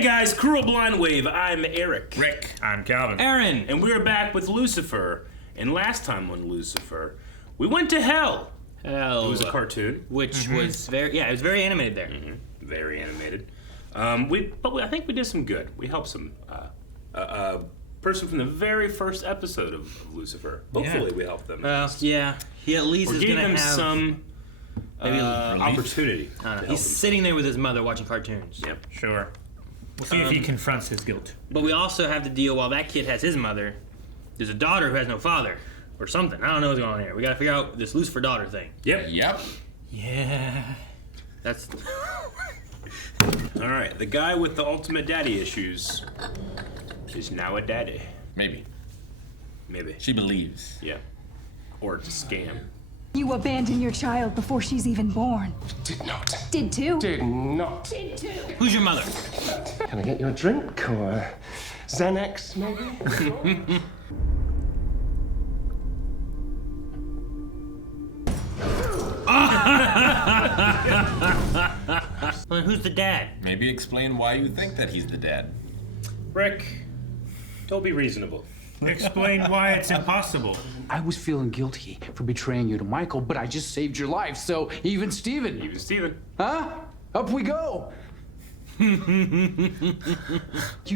Hey guys, Cruel Blind Wave. I'm Eric. Rick. I'm Calvin. Aaron. And we're back with Lucifer. And last time on Lucifer, we went to hell. Hell. It was a cartoon. Which was it was very animated there. Very animated. I think we did some good. We helped some person from the very first episode of Lucifer. Hopefully we helped them. Yeah. He at least is gave gonna him have some opportunity. I don't know. He's sitting there with his mother watching cartoons. Yep. Sure. We'll see if he confronts his guilt. But we also have to deal while that kid has his mother. There's a daughter who has no father, or something. I don't know what's going on here. We gotta figure out this Lucifer daughter thing. Yep. Yeah. That's. All right. The guy with the ultimate daddy issues is now a daddy. Maybe. Maybe. She believes. Yeah. Or it's a scam. You abandoned your child before she's even born. Did not. Did too. Did not. Did too. Who's your mother? Can I get you a drink or Xanax, maybe? Well, then who's the dad? Maybe explain why you think that he's the dad. Rick, don't be reasonable. Explain why it's impossible. I was feeling guilty for betraying you to Michael, but I just saved your life, so even Steven. Even Steven. Huh? Up we go. You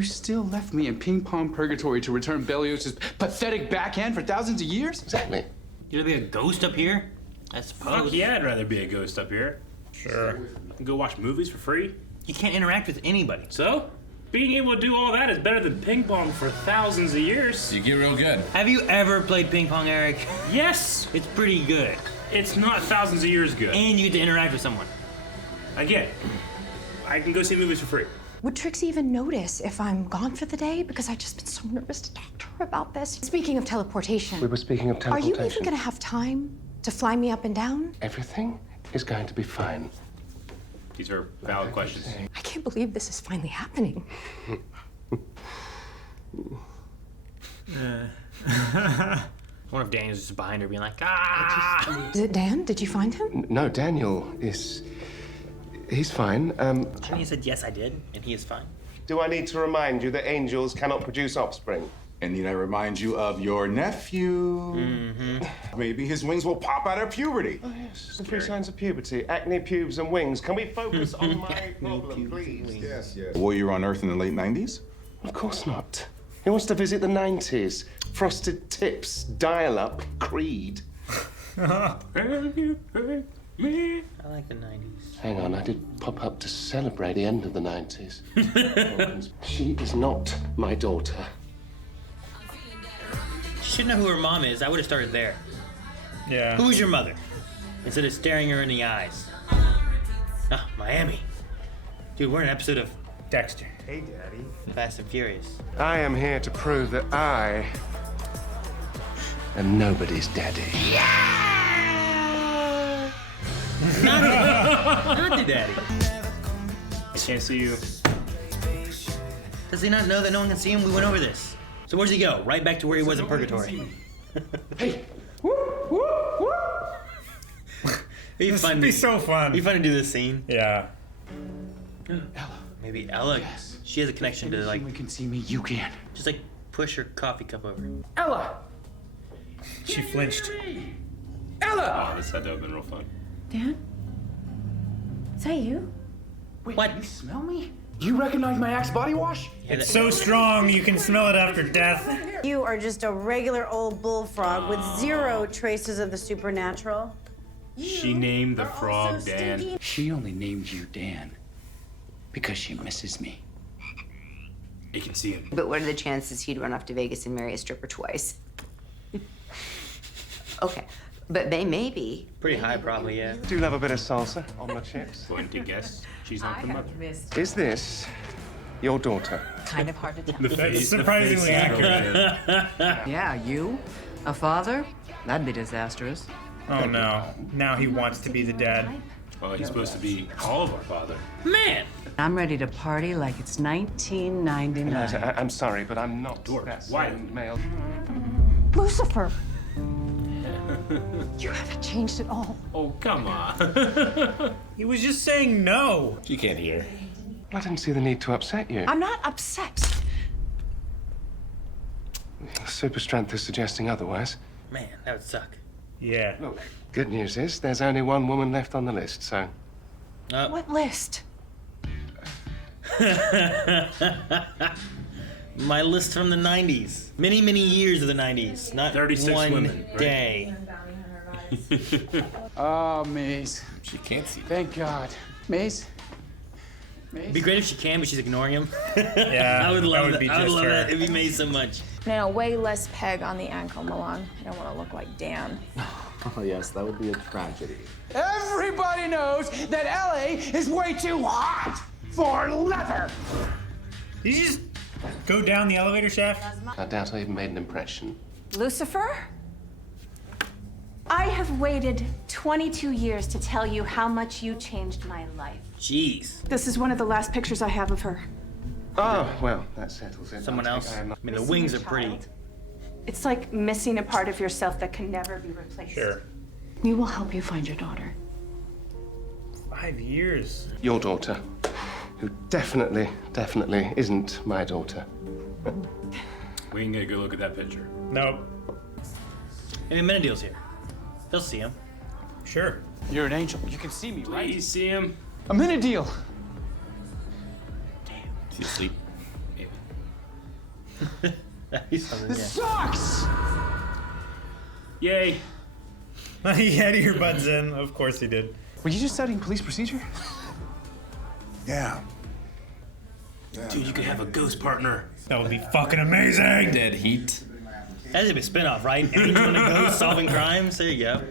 still left me in ping pong purgatory to return Berlioz's pathetic backhand for thousands of years? Exactly. You gonna be a ghost up here? I suppose. Fuck yeah, I'd rather be a ghost up here. Sure. I can go watch movies for free. You can't interact with anybody. So, being able to do all that is better than ping pong for thousands of years. You get real good. Have you ever played ping pong, Eric? Yes, It's pretty good. it's not thousands of years good. And you get to interact with someone. I get it. I can go see movies for free. Would Trixie even notice if I'm gone for the day? Because I've just been so nervous to talk to her about this. Speaking of teleportation. We were speaking of Are teleportation. you even gonna have time to fly me up and down? Everything is going to be fine. These are valid questions. I can't believe this is finally happening. I wonder if Daniel's just behind her being like, ah! Is it Dan? Did you find him? No, Daniel is... He's fine. He said, yes, I did, and he is fine. Do I need to remind you that angels cannot produce offspring? And need I remind you of your nephew? Maybe his wings will pop out at puberty. Oh, yes. The three signs of puberty. Acne, pubes, and wings. Can we focus on my problem, please? Yes. Were you on Earth in the late 90s? Of course not. He wants to visit the 90s. Frosted Tips, Dial-Up, Creed. I like the 90s. Hang on, I did pop up to celebrate the end of the 90s. She is not my daughter. She should know who her mom is. I would have started there. Yeah. Who's your mother? Instead of staring her in the eyes. Ah, Miami. Dude, we're in an episode of Dexter. Hey, Daddy. Fast and Furious. I am here to prove that I am nobody's daddy. Not the daddy. I can't see you. Does he not know that no one can see him? We went over this. So where's he go? Right back to where he was in purgatory. Hey! It'd This would be so fun. It'd be fun to do this scene. Yeah. Maybe Ella. Yes. She has a connection to like, Anyone can see me, you can. just like push her coffee cup over. Ella! She flinched. Ella! Oh, this had to have been real fun. Dan? Is that you? Wait, What? you smell me? Do you recognize my Axe body wash? It's so strong you can smell it after death. You are just a regular old bullfrog with zero traces of the supernatural. She named the frog so Dan. stinky. She only named you Dan because she misses me. You can see him. But what are the chances he'd run off to Vegas and marry a stripper twice? Okay, but maybe. Pretty high, probably, yeah. Do you love a bit of salsa on my chips? Going to guess she's not the mother. Is this your daughter? Kind of hard to tell. That's surprisingly accurate. Yeah, you? A father? That'd be disastrous. Oh no. Now he wants to be the dad. Well, he's supposed to be all of our father. Man! I'm ready to party like it's 1999. I'm sorry, but I'm not Dwarf. that Why? sort of male. Lucifer! You haven't changed at all. Oh, come on. He was just saying no. She can't hear. I didn't see the need to upset you. I'm not upset. Super strength is suggesting otherwise. Man, that would suck. Yeah. Look, good news is there's only one woman left on the list, so. What list? My list from the 90s. Many, many years of the 90s. Not 36 one women, right? day. Oh, Maze. She can't see. Thank God. Maze? It'd be great if she can, but she's ignoring him. Yeah, I would love that would that. be I would just love her. that. It'd be made so much. No, way less peg on the ankle, Milan. I don't want to look like Dan. Oh, yes, that would be a tragedy. Everybody knows that LA is way too hot for leather. Did you just go down the elevator shaft? I doubt I even made an impression. Lucifer? I have waited 22 years to tell you how much you changed my life. Jeez. This is one of the last pictures I have of her. Oh, well, that settles it. Someone I'll else? take- I mean, the wings are pretty. It's like missing a part of yourself that can never be replaced. Sure. We will help you find your daughter. 5 years. Your daughter, who definitely isn't my daughter. We can get a good look at that picture. Nope. Maybe Menadil's here. They'll see him. Sure. You're an angel. You can see me, right? Please see him. I'm in a deal. Is he asleep? He's something, yeah. Sucks! Yay. He had earbuds in. Of course he did. Were you just studying police procedure? Yeah. Dude, you could have a ghost partner. That would be fucking amazing. Dead heat. That should be a spinoff, right? Angel and a ghost solving crimes. There you go.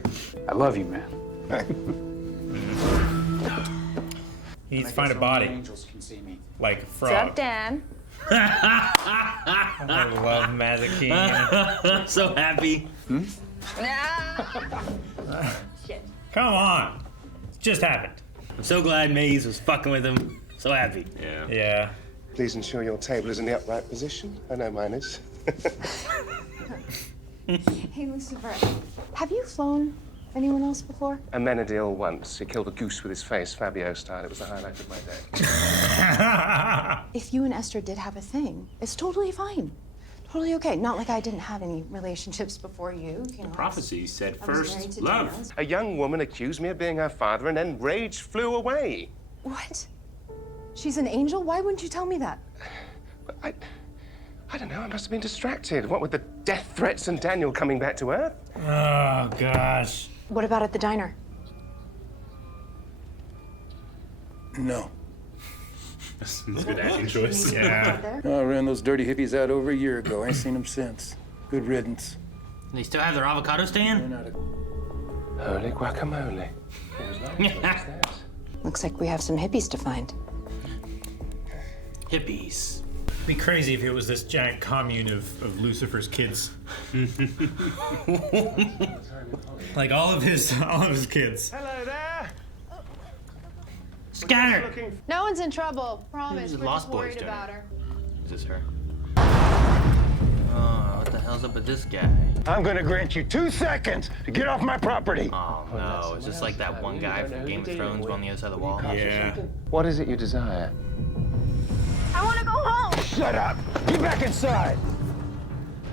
I love you, man. He needs to find a body. Angels can see me. Like a What's frog. up, Dan? I love Mazikeen. So happy. Come on. It just happened. I'm so glad Maze was fucking with him. So happy. Yeah. Yeah. Please ensure your table is in the upright position. I know mine is. Hey, Lucifer, have you flown anyone else before? A Menadil once. He killed a goose with his face, Fabio style. It was the highlight of my day. If you and Esther did have a thing, it's totally fine. Totally okay. Not like I didn't have any relationships before you. You know, Prophecy said I was married first to love. Dan. A young woman accused me of being her father, and then rage flew away. What? She's an angel? Why wouldn't you tell me that? I don't know. I must have been distracted. What with the death threats and Daniel coming back to Earth? Oh, gosh. What about at the diner? No. That's a good acting choice. Yeah. I ran those dirty hippies out over a year ago. I ain't seen them since. Good riddance. They still have their avocado stand? Holy guacamole. It was lovely. What was that? Looks like we have some hippies to find. Hippies. It'd be crazy if it was this giant commune of Lucifer's kids. Like all of his kids. Hello there. Scatter! No one's in trouble. Promise. This is We're Lost just Boys worried doing about it. her. Is this her? Oh, what the hell's up with this guy? I'm gonna grant you 2 seconds to get off my property. Oh no, is this like that one guy from Game of Thrones on the other side of the wall? Yeah. What is it you desire? I want to go home. Shut up. Get back inside.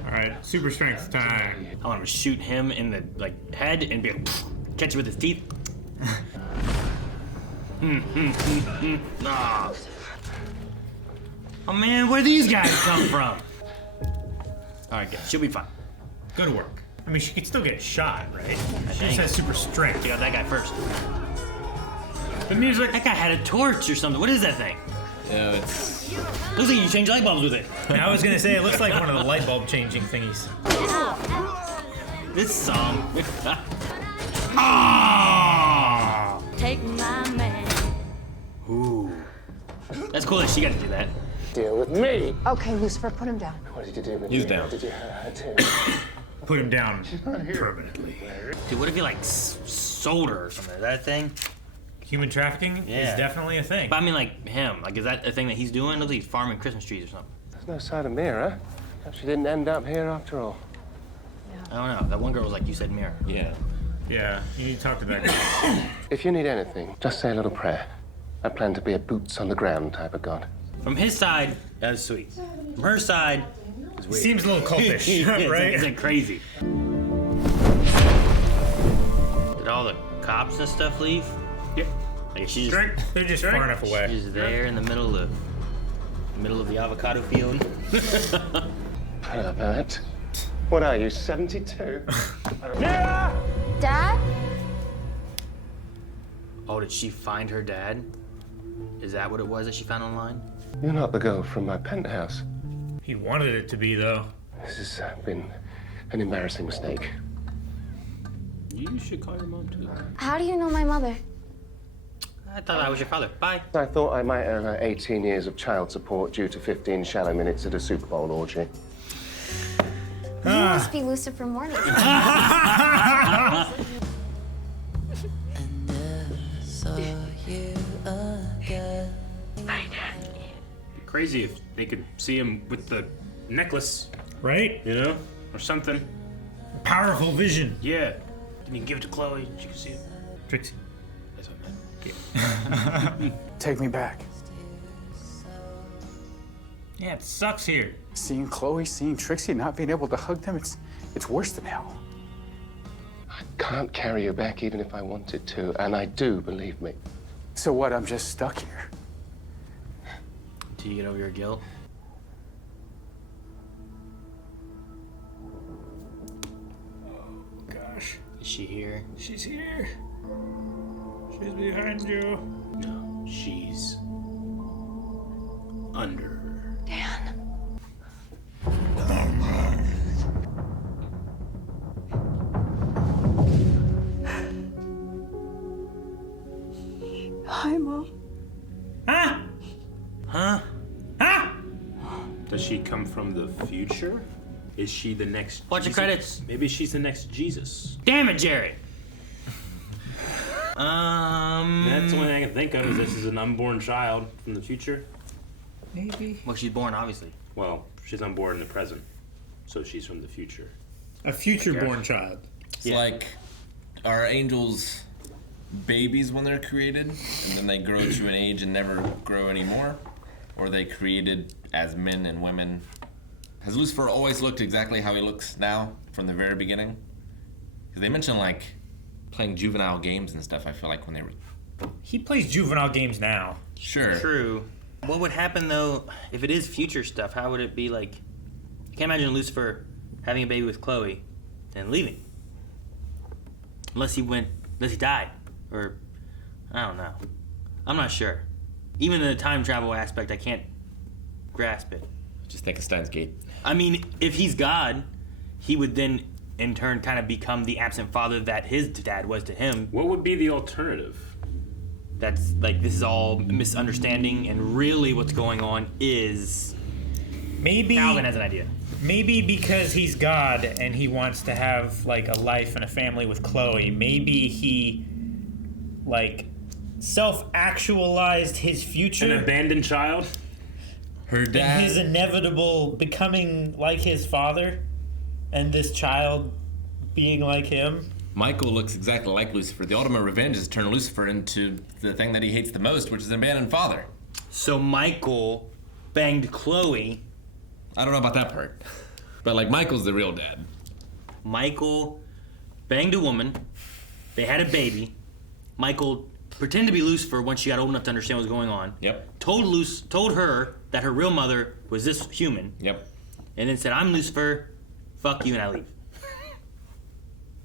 All right. Super strength time. I want him to shoot him in the head and be like, catch it with his teeth. Ah. Oh man, where these guys come from? All right, guys, she'll be fine. Good work. I mean, she could still get shot, right? She dang just has it. super strength. Check out that guy first. The music. That guy had a torch or something. What is that thing? No, it's. Looks like you change light bulbs with it. I was gonna say it looks like one of the light bulb changing thingies. This song. Ah! Take my man. Ooh. That's cool that she got to do that. Deal with me. Okay, Lucifer, put him down. What did you do with He's me? down. What did you hurt her too? Put him down permanently. Dude, what if he sold her or something? Is that a thing? Human trafficking Yeah. is definitely a thing. But I mean, like him. Like, is that a thing that he's doing? Looks like he's farming Christmas trees or something. There's no sign of Mira. Perhaps she didn't end up here after all. I don't know. That one girl was like, you said mirror. Yeah. Yeah, you need to talk to that guy. If you need anything, just say a little prayer. I plan to be a boots-on-the-ground type of god. From his side, that was sweet. From her side, it was weird. Seems a little cultish, right? It's like crazy. Did all the cops and stuff leave? Yep. Like she's just, They're just far enough away. she's just there in the middle of the avocado field. Herbert, what are you, 72? Dad? Oh, did she find her dad? Is that what it was that she found online? You're not the girl from my penthouse. He wanted it to be, though. This has been an embarrassing mistake. You should call your mom, too. How do you know my mother? I thought I was your father. Bye. I thought I might earn her 18 years of child support due to 15 shallow minutes at a Super Bowl orgy. You must be Lucifer Morning. Crazy if they could see him with the necklace, Right? you know? Or something. Powerful vision. Yeah. Can you give it to Chloe? She can see it. Trixie. That's what I meant. Take me back. Yeah, it sucks here. Seeing Chloe, seeing Trixie, not being able to hug them, it's worse than hell. I can't carry you back even if I wanted to, and I do, believe me. So what, I'm just stuck here? Till you get over your guilt. Gosh. Is she here? She's here. She's behind you. No, she's under her. Dan. Hi, Mom. Huh? Huh? Huh? Does she come from the future? Is she the next Watch the Jesus? credits. Maybe she's the next Jesus. Damn it, Jerry. That's the only thing I can think of is this is an unborn child from the future. Maybe. Well, she's born, obviously. Well, she's unborn in the present, so she's from the future. A future-born child. It's like, are angels babies when they're created, and then they grow to an age and never grow anymore? Or are they created as men and women? Has Lucifer always looked exactly how he looks now from the very beginning? Because they mention, like, playing juvenile games and stuff, I feel like, when they were... He plays juvenile games now. Sure. True. What would happen, though, if it is future stuff? How would it be like... I can't imagine Lucifer having a baby with Chloe and leaving. Unless he died. Or, I don't know. I'm not sure. Even the time travel aspect, I can't grasp it. Just think of Steins Gate. I mean, if he's God, he would then, in turn, kind of become the absent father that his dad was to him. What would be the alternative? That's, like, this is all misunderstanding, and really what's going on is... Maybe Calvin has an idea. Maybe because he's God and he wants to have like a life and a family with Chloe, maybe he like self-actualized his future. An abandoned child? Her dad... And his inevitable becoming like his father and this child being like him. Michael looks exactly like Lucifer. The ultimate revenge is to turn Lucifer into the thing that he hates the most, which is an abandoned father. So Michael banged Chloe. I don't know about that part. But, like, Michael's the real dad. Michael banged a woman. They had a baby. Michael pretended to be Lucifer once she got old enough to understand what was going on. Yep. Told her that her real mother was this human. Yep. And then said, I'm Lucifer, fuck you, and I leave.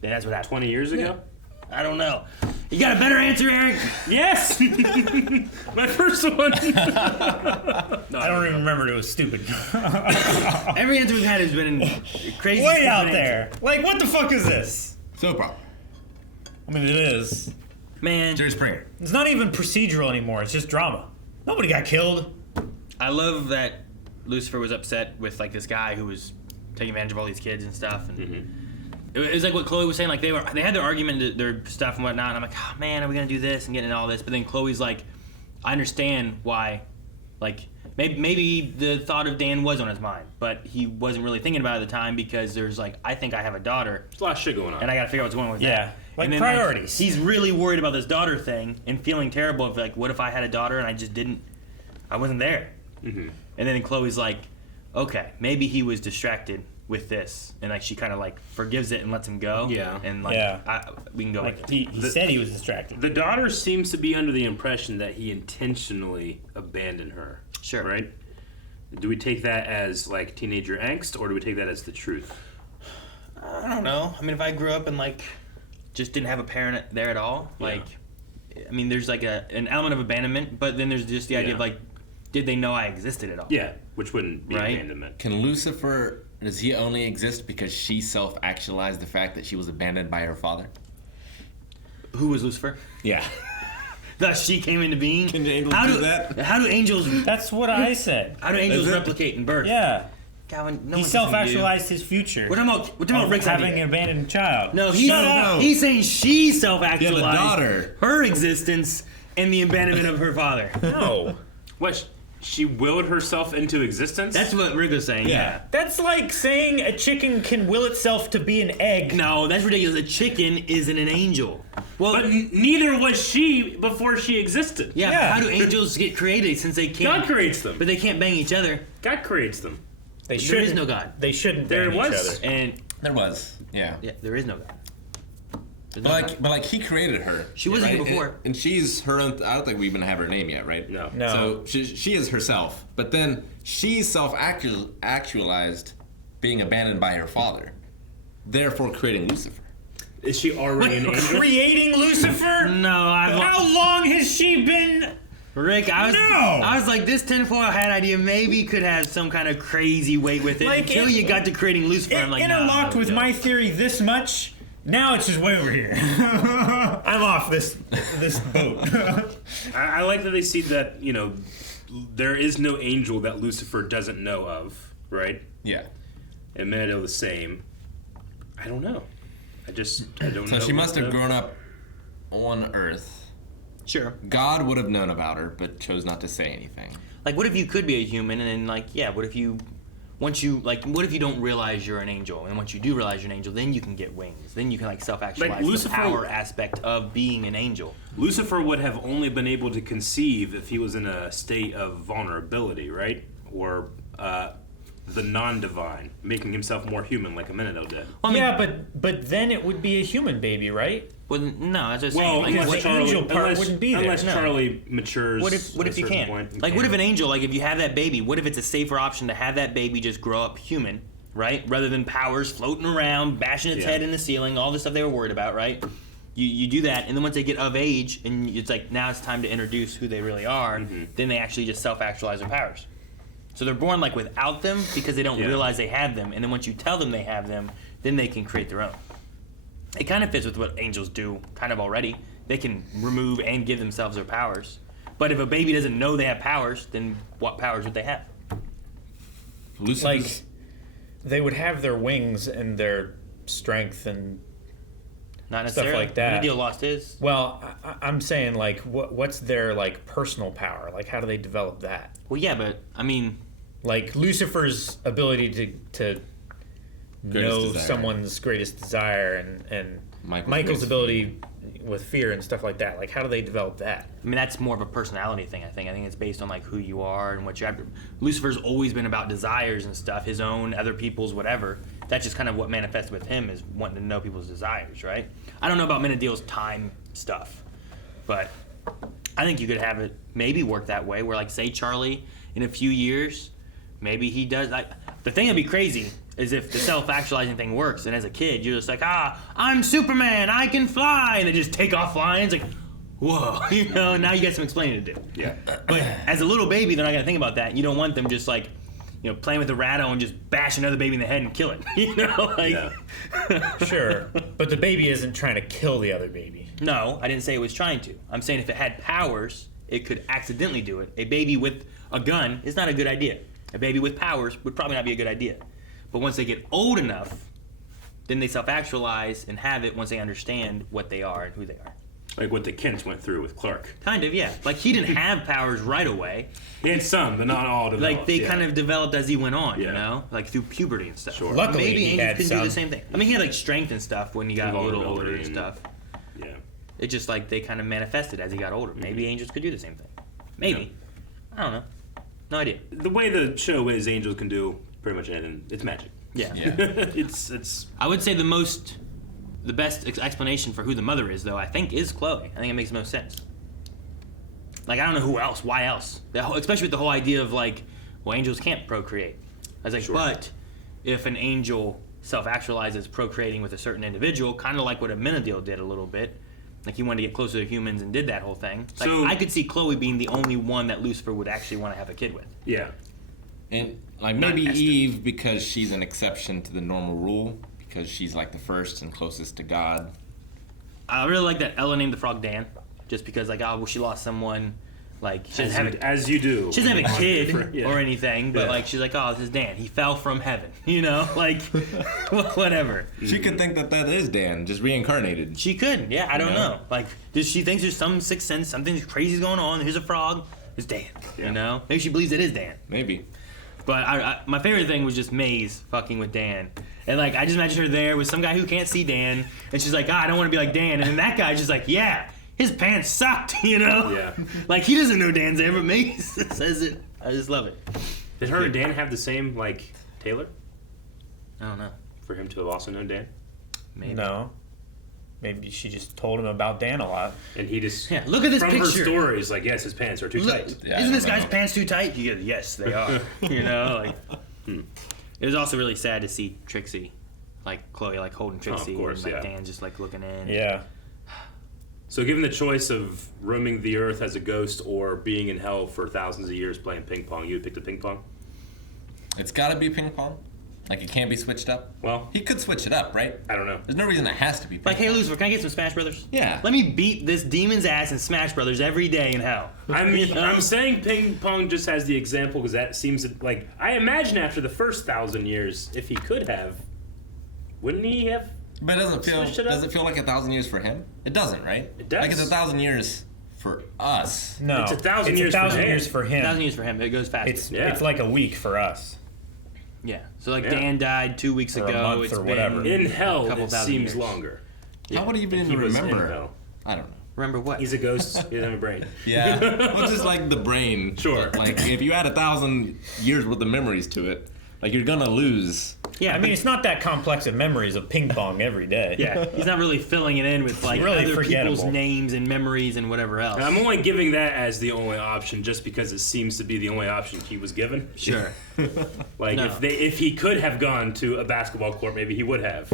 And that's what happened. 20 years ago? I don't know. You got a better answer, Eric? Yes! My first one! No, I don't even remember. It was stupid. Every answer we've had has been crazy. Way out there. Like, what the fuck is this? Soap opera. I mean, it is. Man. Jerry Springer. It's not even procedural anymore. It's just drama. Nobody got killed. I love that Lucifer was upset with like this guy who was taking advantage of all these kids and stuff. And it was like what Chloe was saying. Like they had their argument, their stuff and whatnot. And I'm like, oh man, are we gonna do this and get into all this? But then Chloe's like, I understand why. Like maybe the thought of Dan was on his mind, but he wasn't really thinking about it at the time because there's like, I think I have a daughter. There's a lot of shit going on. And I gotta figure out what's going on with that. Like and then, priorities. He's really worried about this daughter thing and feeling terrible of like, what if I had a daughter and I wasn't there? Mm-hmm. And then Chloe's like, okay, maybe he was distracted with this, and like she kind of like forgives it and lets him go. Yeah. And like, we can go Like with he said he was distracted. The daughter seems to be under the impression that he intentionally abandoned her. Sure. Right? Do we take that as like teenager angst, or do we take that as the truth? I don't know. I mean, if I grew up and like just didn't have a parent there at all, like, I mean, there's like an element of abandonment, but then there's just the idea of like, did they know I existed at all? Yeah, which wouldn't be Right? abandonment. Can Lucifer, does he only exist because she self-actualized the fact that she was abandoned by her father? Who was Lucifer? Yeah. Thus she came into being? Can angels do that? How do angels... That's what I said. How do angels Is it? replicate in birth? Yeah. God, no He one self-actualized his future. What about Rick's having idea? an abandoned child. No, he's saying she self-actualized Yeah, the daughter. her existence and the abandonment of her father. No. What? She willed herself into existence? That's what Rick was saying. Yeah. That's like saying a chicken can will itself to be an egg. No, that's ridiculous. A chicken isn't an angel. Well, But neither was she before she existed. yeah, but how do angels get created since they can't? God creates them. But they can't bang each other. God creates them. They There is no God. They shouldn't There bang was. each other. And There was, yeah. yeah, there is no God. There's no But God. like he created her. She wasn't here right? before. And she's her own, I don't think we even have her name yet, right? No. No. So she is herself. But then she self-actualized being abandoned by her father, therefore creating Lucifer. Is she already an angel? Creating Lucifer? No, How long has she been? Rick, I was like, this tinfoil hat idea maybe could have some kind of crazy weight with it Like, until you got to creating Lucifer. I'm like, interlocked no, with no. my theory this much. Now it's just way over here. I'm off this boat. I like that they see that, there is no angel that Lucifer doesn't know of, right? Yeah. And Marietta the same. I don't know. I don't know. So she must have what grown up on Earth. Sure. God would have known about her, but chose not to say anything. Like, what if you could be a human, and then, like, yeah, what if you don't realize you're an angel, and once you do realize you're an angel, then you can get wings, then you can like self-actualize Like the Lucifer- power aspect of being an angel. Lucifer would have only been able to conceive if he was in a state of vulnerability, right? Or the non-divine, making himself more human like Amenetel did. Yeah, but then it would be a human baby, right? Well, no, as I was Well, saying, like, because unless the Charlie, angel part wouldn't be there. unless No. Charlie matures. what if at a you certain can't? point, Like, what if an angel, like, if you have that baby, what if it's a safer option to have that baby just grow up human, right? Rather than powers floating around, bashing its head in the ceiling, all the stuff they were worried about, right? You do that, and then once they get of age, and it's like, now it's time to introduce who they really are, then they actually just self-actualize their powers. So they're born, like, without them because they don't realize they have them, and then once you tell them they have them, then they can create their own. It kind of fits with what angels do, kind of already. They can remove and give themselves their powers. But if a baby doesn't know they have powers, then what powers would they have? Like, they would have their wings and their strength and Not stuff necessarily. like that. Amenetel lost his. Well, I'm saying, like, what's their, like, personal power? Like, how do they develop that? Well, yeah, but, I mean... Like, Lucifer's ability to know desire. someone's greatest desire and Michael's ability with fear and stuff like that. Like, how do they develop that? I mean, that's more of a personality thing, I think. I think it's based on, like, who you are and what you have. Lucifer's always been about desires and stuff, his own, other people's, whatever. That's just kind of what manifests with him, is wanting to know people's desires, right? I don't know about Menedel's time stuff, but I think you could have it maybe work that way, where, like, say Charlie, in a few years, maybe he does. Like, the thing that'd be crazy is if the self-actualizing thing works, and as a kid, you're just like, I'm Superman, I can fly, and they just take off flying. It's like, whoa, now you got some explaining to do. Yeah. But as a little baby, they're not gonna think about that. You don't want them just like, playing with the rattle and just bash another baby in the head and kill it. Sure, but the baby isn't trying to kill the other baby. No, I didn't say it was trying to. I'm saying if it had powers, it could accidentally do it. A baby with a gun is not a good idea. A baby with powers would probably not be a good idea. But once they get old enough, then they self-actualize and have it once they understand what they are and who they are. Like what the Kents went through with Clark. Kind of, yeah. Like, he didn't have powers right away. He had some, but not all developed. Like, they kind of developed as he went on, Like, through puberty and stuff. Sure. Luckily, maybe he angels had can some. do the same thing. I mean, he had, like, strength and stuff when he got a little older and Vulnerability stuff. It's just like they kind of manifested as he got older. Maybe angels could do the same thing. Maybe. I don't know. No idea. The way the show is, angels can do pretty much anything. It's magic. Yeah. it's. I would say the best explanation for who the mother is, though, I think, is Chloe. I think it makes most sense. Like, I don't know who else. Why else? Especially with the whole idea of, like, well, angels can't procreate. I was like, but if an angel self-actualizes procreating with a certain individual, kind of like what Amenadiel did a little bit, like he wanted to get closer to humans and did that whole thing. Like, so I could see Chloe being the only one that Lucifer would actually want to have a kid with. Yeah. And, like, maybe Eve because she's an exception to the normal rule, because she's, like, the first and closest to God. I really like that Ella named the frog Dan, just because, like, oh, well, she lost someone. Like, she doesn't have as you do. She doesn't have a kid or anything, but like she's like, oh, this is Dan. He fell from heaven, you know, like whatever. She could think that is Dan, just reincarnated. She could, yeah. I don't know. Like, does she think there's some sixth sense, something crazy's going on? Here's a frog. It's Dan. You know, maybe she believes it is Dan. Maybe. But my favorite thing was just Maze fucking with Dan. And, like, I just imagine her there with some guy who can't see Dan, and she's like, I don't want to be like Dan. And then that guy's just like, yeah. His pants sucked, you know? Yeah. Like, he doesn't know Dan's there, but Mace says it. I just love it. Did her and Dan have the same, like, Taylor? I don't know. For him to have also known Dan? Maybe. No. Maybe she just told him about Dan a lot. And he just... Yeah, look at this picture. From her stories, like, yes, his pants are too tight. Yeah, isn't this guy's pants too tight? You go, yes, they are. You know? Like, It was also really sad to see Trixie. Like, Chloe, like, holding Trixie. Of course, and, like, Dan just, like, looking in. Yeah. So given the choice of roaming the earth as a ghost or being in hell for thousands of years playing ping pong, you would pick the ping pong? It's got to be ping pong. Like, it can't be switched up. Well, he could switch it up, right? I don't know. There's no reason it has to be ping Like, hey, pong. Lucifer, can I get some Smash Brothers? Yeah. Let me beat this demon's ass in Smash Brothers every day in hell. I'm saying ping pong just as the example because that seems like... I imagine after the first 1,000 years, if he could have, wouldn't he have... But does it feel like 1,000 years for him? It doesn't, right? It does. Like it's 1,000 years for us. No. It's 1,000 years, it's 1,000 years for him. 1,000 years for him. It goes faster. It's like a week for us. Yeah. So, like, Dan died 2 weeks Or a ago. month It's or been whatever. In hell, a couple it thousand seems years. longer. How would he even He was in remember? hell. I don't know. Remember what? He's a ghost. He doesn't have a brain. Yeah. Well, just like the brain. Sure. Like, if you add 1,000 years worth of memories to it, like, you're gonna lose. Yeah, I mean, it's not that complex of memories of ping pong every day. Yeah, he's not really filling it in with, like, really other forgettable. people's names and memories and whatever else. I'm only giving that as the only option just because it seems to be the only option he was given. Sure. Like, No. if he could have gone to a basketball court, maybe he would have.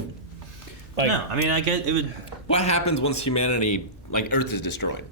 Like, No, I mean, I guess it would... What happens once humanity, like, Earth is destroyed?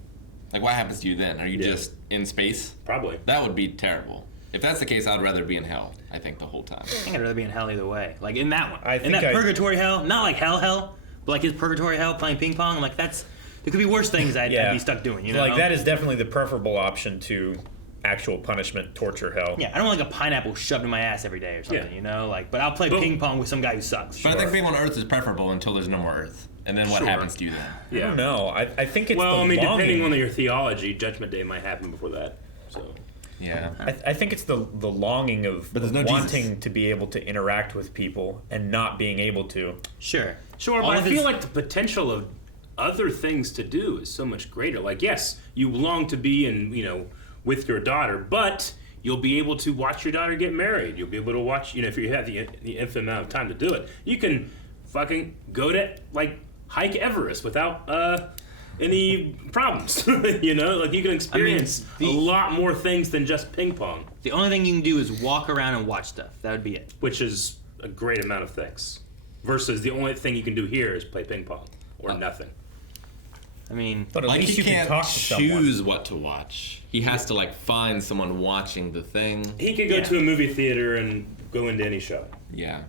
Like, what happens to you then? Are you Yeah. just in space? Probably. That would be terrible. If that's the case, I'd rather be in hell, I think, the whole time. I think I'd rather be in hell either way. Like, in that one. I In think that I- purgatory hell, not like hell, but like his purgatory hell playing ping pong. I'm like, that's... There could be worse things I'd be stuck doing, you know? Like, that is definitely the preferable option to actual punishment, torture, hell. Yeah, I don't want like a pineapple shoved in my ass every day or something, you know? Like, but I'll play ping pong with some guy who sucks. But I think being on Earth is preferable until there's no more Earth. And then what Sure. happens to you then? I don't know. I think it's Well, the I mean, longing. depending on your theology, Judgment Day might happen before that. So. Yeah. I think it's the longing of But there's no wanting Jesus. to be able to interact with people and not being able to. Sure. Sure, All but I of feel his- like the potential of other things to do is so much greater. Like, yes, you long to be in, with your daughter, but you'll be able to watch your daughter get married. You'll be able to watch, if you have the infinite amount of time to do it. You can fucking go to, like, hike Everest without any problems. Like, you can experience a lot more things than just ping pong. The only thing you can do is walk around and watch stuff. That would be it. Which is a great amount of things. Versus the only thing you can do here is play ping pong or nothing. I mean, But at Like, least he you can can't talk to someone. choose what to watch. He has to, like, find someone watching the thing. He could go to a movie theater and go into any show Yeah.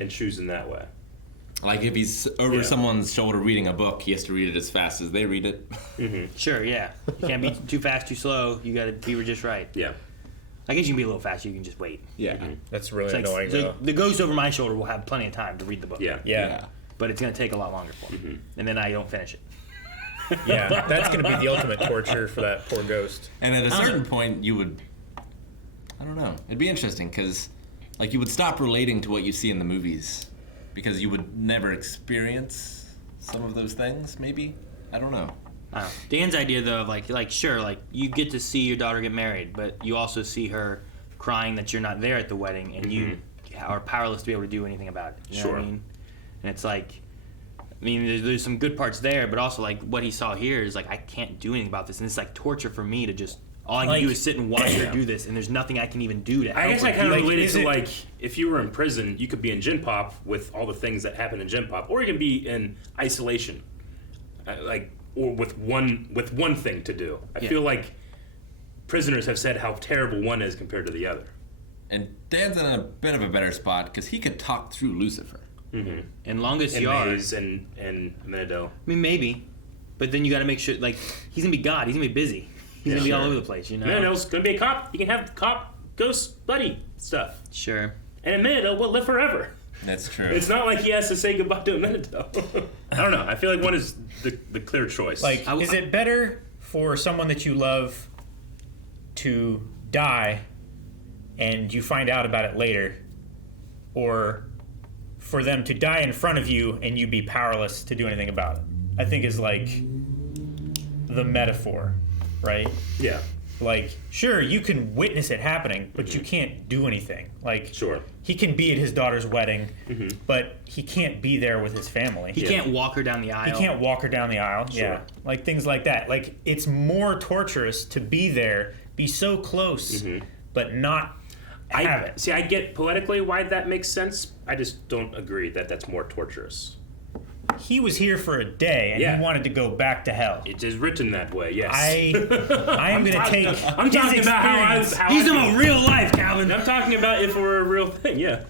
and choose in that way. Like, if he's over Yeah. someone's shoulder reading a book, he has to read it as fast as they read it. sure, yeah. You can't be too fast, too slow. You gotta be just right. Yeah. I guess you can be a little faster. You can just wait. Yeah. That's really It's like, annoying, so though. the ghost over my shoulder will have plenty of time to read the book. Yeah. Yeah. But it's gonna take a lot longer for me. And then I don't finish it. Yeah, that's going to be the ultimate torture for that poor ghost. And at a certain point, you would... I don't know. It'd be interesting, because, like, you would stop relating to what you see in the movies. Because you would never experience some of those things, maybe? I don't know. Dan's idea though of like sure, like you get to see your daughter get married, but you also see her crying that you're not there at the wedding, and you are powerless to be able to do anything about it. You know what I mean? And it's like, I mean, there's some good parts there, but also like what he saw here is like I can't do anything about this, and it's like torture for me to just all I can do is sit and watch her do this, and there's nothing I can even do to help I guess I her. kind of related to like if you were in prison, you could be in Gen Pop with all the things that happen in Gen Pop, or you can be in isolation, or with one thing to do. I feel like prisoners have said how terrible one is compared to the other. And Dan's in a bit of a better spot because he could talk through Lucifer. And Longest and Yard. Maze and Amenado. I mean, maybe, but then you got to make sure like he's gonna be God. He's gonna be busy. He's gonna be all over the place, you know. Amenado's gonna be a cop. You can have cop, ghost, buddy stuff. Sure. And Amenado will live forever. That's true. It's not like he has to say goodbye to Amenado. I don't know. I feel like one is the clear choice. Like, is it better for someone that you love to die and you find out about it later, or for them to die in front of you and you be powerless to do anything about it? I think is like the metaphor, right? Yeah. Like, sure, you can witness it happening, but you can't do anything. Like, sure, he can be at his daughter's wedding, but he can't be there with his family. He can't walk her down the aisle. He can't walk her down the aisle. Sure. Yeah, like things like that. Like, it's more torturous to be there, be so close, but not have it. See, I get poetically why that makes sense. I just don't agree that that's more torturous. He was here for a day, and he wanted to go back to hell. It is written that way, yes. I am going to take I'm talking about how experience. he's about real life, Calvin. I'm talking about if it were a real thing, yeah.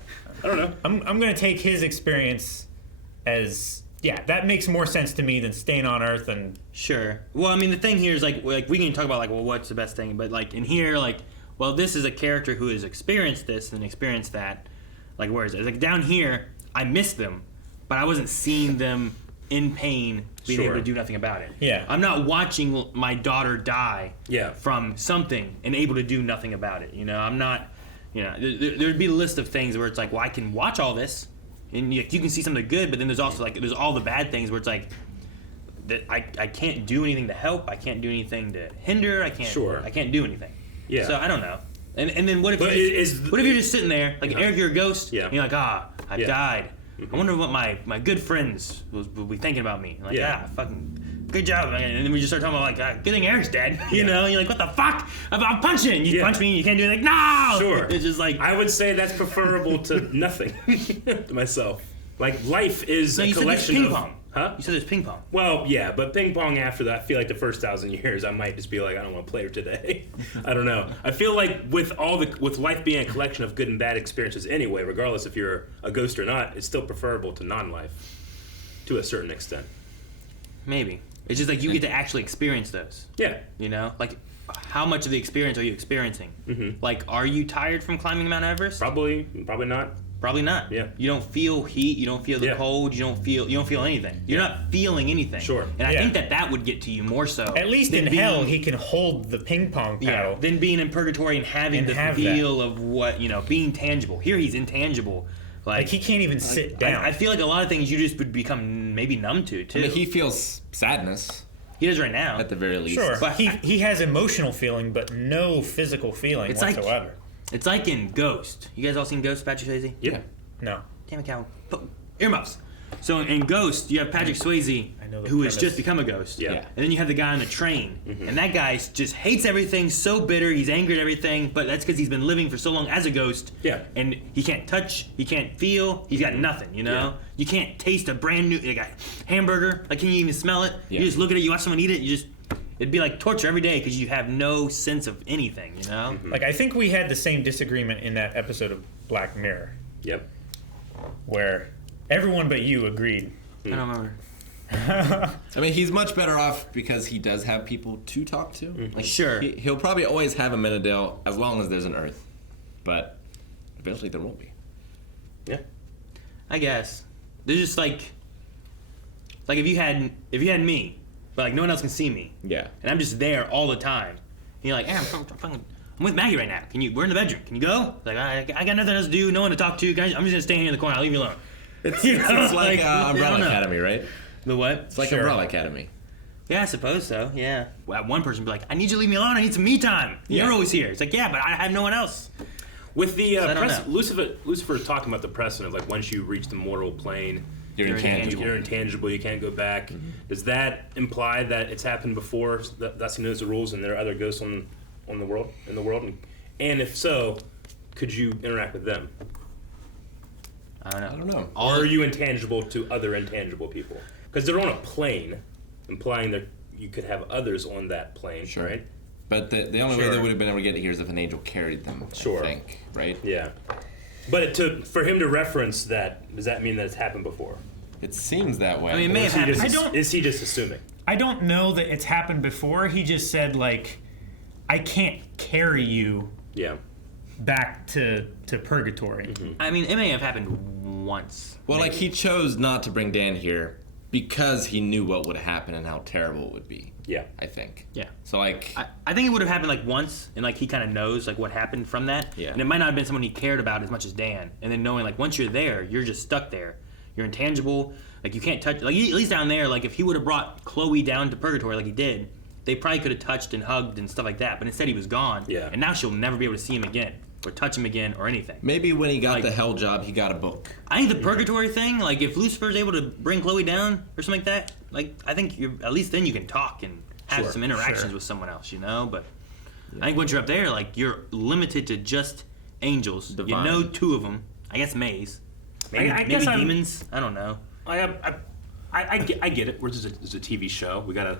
I don't know. I'm going to take his experience as, that makes more sense to me than staying on Earth and... Sure. Well, I mean, the thing here is, like we can talk about, like, well, what's the best thing? But, like, in here, like, well, this is a character who has experienced this and experienced that. Like, where is it? Like, down here, I miss them, but I wasn't seeing them in pain, being able to do nothing about it. Yeah. I'm not watching my daughter die Yeah. from something and able to do nothing about it. You know, I'm not, you know, there'd be a list of things where it's like, well, I can watch all this, and you can see some of the good, but then there's also, like, there's all the bad things where it's like, that I can't do anything to help, I can't do anything to hinder, I can't do anything. Yeah. So I don't know. And then what if But what if you're just sitting there, like Eric, you're a ghost, Yeah. and you're like, I've died. I wonder what my good friends will be thinking about me. Like, fucking good job. And then we just start talking about, like, good thing Eric's dead. You know, and you're like, what the fuck? I'm punching. You punch me and you can't do it. Like, no! Sure. It's just like... I would say that's preferable to nothing to myself. Like, life is a collection ping of... pong. Huh? You said there's ping pong. Well, yeah, but ping pong after that, I feel like the first 1,000 years, I might just be like, I don't want to play today. I don't know. I feel like with life being a collection of good and bad experiences anyway, regardless if you're a ghost or not, it's still preferable to non-life to a certain extent. Maybe. It's just like you get to actually experience those. Yeah. You know? Like, how much of the experience are you experiencing? Like, are you tired from climbing Mount Everest? Probably not. Probably not. Yeah. You don't feel heat. You don't feel the cold. You don't feel anything. You're not feeling anything. Sure. And I think that would get to you more so. At least in hell, he can hold the ping pong paddle. Than being in purgatory and having the feel of what, you know, being tangible. Here he's intangible. Like he can't even sit down. I feel like a lot of things you just would become maybe numb to too. I mean, he feels sadness. He does right now. At the very least. Sure, but he has emotional feeling, but no physical feeling whatsoever. It's like in Ghost. You guys all seen Ghost, Patrick Swayze? Yeah. No. Damn it, Cal. Earmuffs. So in Ghost, you have Patrick Swayze, who has just become a ghost. Yeah. And then you have the guy on the train. And that guy just hates everything, so bitter, he's angry at everything, but that's because he's been living for so long as a ghost. Yeah. And he can't touch, he can't feel, he's got nothing, you know? Yeah. You can't taste a brand new like a hamburger. Like, can you even smell it? Yeah. You just look at it, you watch someone eat it, it'd be like torture every day because you have no sense of anything, you know? Like, I think we had the same disagreement in that episode of Black Mirror. Yep. Where everyone but you agreed. I don't remember. I mean, he's much better off because he does have people to talk to. Like, Sure. He'll probably always have a Menadale as long as there's an Earth. But eventually there won't be. Yeah. I guess. There's just like if you had me, but like no one else can see me. Yeah. And I'm just there all the time. And you're like, I'm with Maggie right now. We're in the bedroom. Can you go? Like, I got nothing else to do, no one to talk to. Guys, I'm just gonna stay here in the corner. I'll leave you alone. It's like Umbrella Academy, right? The what? It's like Sure. Umbrella Academy. Yeah, I suppose so. Yeah. Well, one person would be like, "I need you to leave me alone. I need some me time. You're always here." It's like, yeah, but I have no one else. With the So I don't know. Lucifer is talking about the precedent of like once you reach the mortal plane, You're intangible. You're intangible. You can't go back. Does that imply that it's happened before? Thus he knows the rules, and there are other ghosts in the world, and if so, could you interact with them? I don't know. Or are you intangible to other intangible people? Because they're on a plane, implying that you could have others on that plane, right? But the only way they would have been able to get here is if an angel carried them. Sure. I think, right? Yeah. But for him to reference that, does that mean that it's happened before? It seems that way. I mean, it may have happened. Is he just assuming? I don't know that it's happened before. He just said, like, I can't carry you back to purgatory. I mean, it may have happened once. Well, like, he chose not to bring Dan here because he knew what would happen and how terrible it would be. Yeah. I think. Yeah. So, like... I think it would have happened, like, once, and, like, he kind of knows, like, what happened from that. Yeah. And it might not have been someone he cared about as much as Dan. And then knowing, like, once you're there, you're just stuck there. You're intangible. Like, you can't touch... Like, at least down there, like, if he would have brought Chloe down to purgatory like he did, they probably could have touched and hugged and stuff like that. But instead, he was gone. Yeah. And now she'll never be able to see him again or touch him again or anything. Maybe when he got the hell job, he got a book. I think the purgatory thing, like, if Lucifer's able to bring Chloe down or something like that, like, I think at least then you can talk and have some interactions with someone else, you know? But I think once you're up there, like, you're limited to just angels. Divine. You know 2 of them. I guess Maze. Maybe, I maybe guess demons. I don't know. I get it. There's a TV show. We gotta,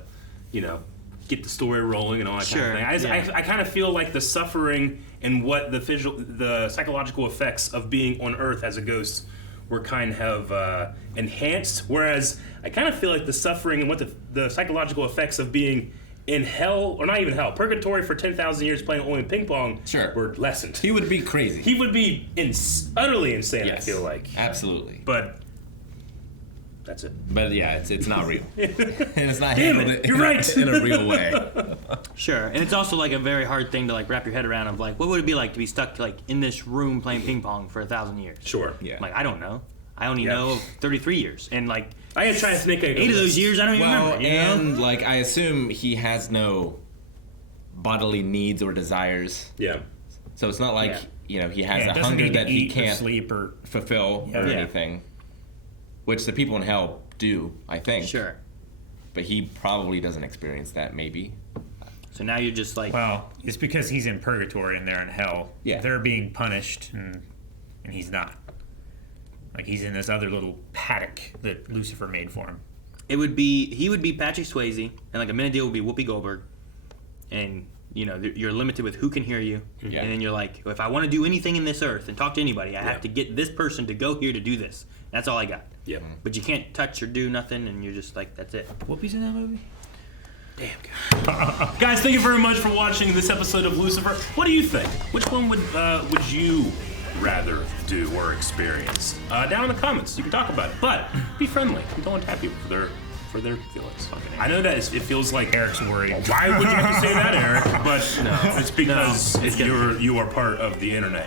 get the story rolling and all that kind of thing. I kind of feel like the suffering and what the psychological effects of being on Earth as a ghost were kind of enhanced. Whereas I kind of feel like the suffering and what the psychological effects of being in hell, or not even hell, purgatory for 10,000 years playing only ping pong were lessened. He would be crazy. He would be utterly insane, I feel like. Absolutely. But that's it. But yeah, it's not real. And it's not Damn handled it, you're right. in a real way. Sure, and it's also like a very hard thing to like wrap your head around of like, what would it be like to be stuck like in this room playing ping pong for 1,000 years? Sure. Yeah. Like, I don't know. I only know of 33 years, and like I had tried to think 8 of those years I don't even remember. You know? And like I assume he has no bodily needs or desires. Yeah. So it's not like he has Yeah, a it doesn't hunger need to that he eat or can't sleep or fulfill or anything, which the people in hell do, I think. Sure. But he probably doesn't experience that. Maybe. So now you're just like, well, it's because he's in purgatory and they're in hell. Yeah. They're being punished and he's not. Like, he's in this other little paddock that Lucifer made for him. he would be Patrick Swayze, and like a minute deal would be Whoopi Goldberg, and you're limited with who can hear you, and then you're like, if I want to do anything in this earth and talk to anybody, I have to get this person to go here to do this. That's all I got. Yeah. But you can't touch or do nothing, and you're just like, that's it. Whoopi's in that movie? Damn. Guys, thank you very much for watching this episode of Lucifer. What do you think? Which one would you rather do or experience? Down in the comments, you can talk about it. But be friendly. Don't attack people for their feelings. I know that it feels like Eric's worried. Why would you have to say that, Eric? But no, it's because you are part of the internet.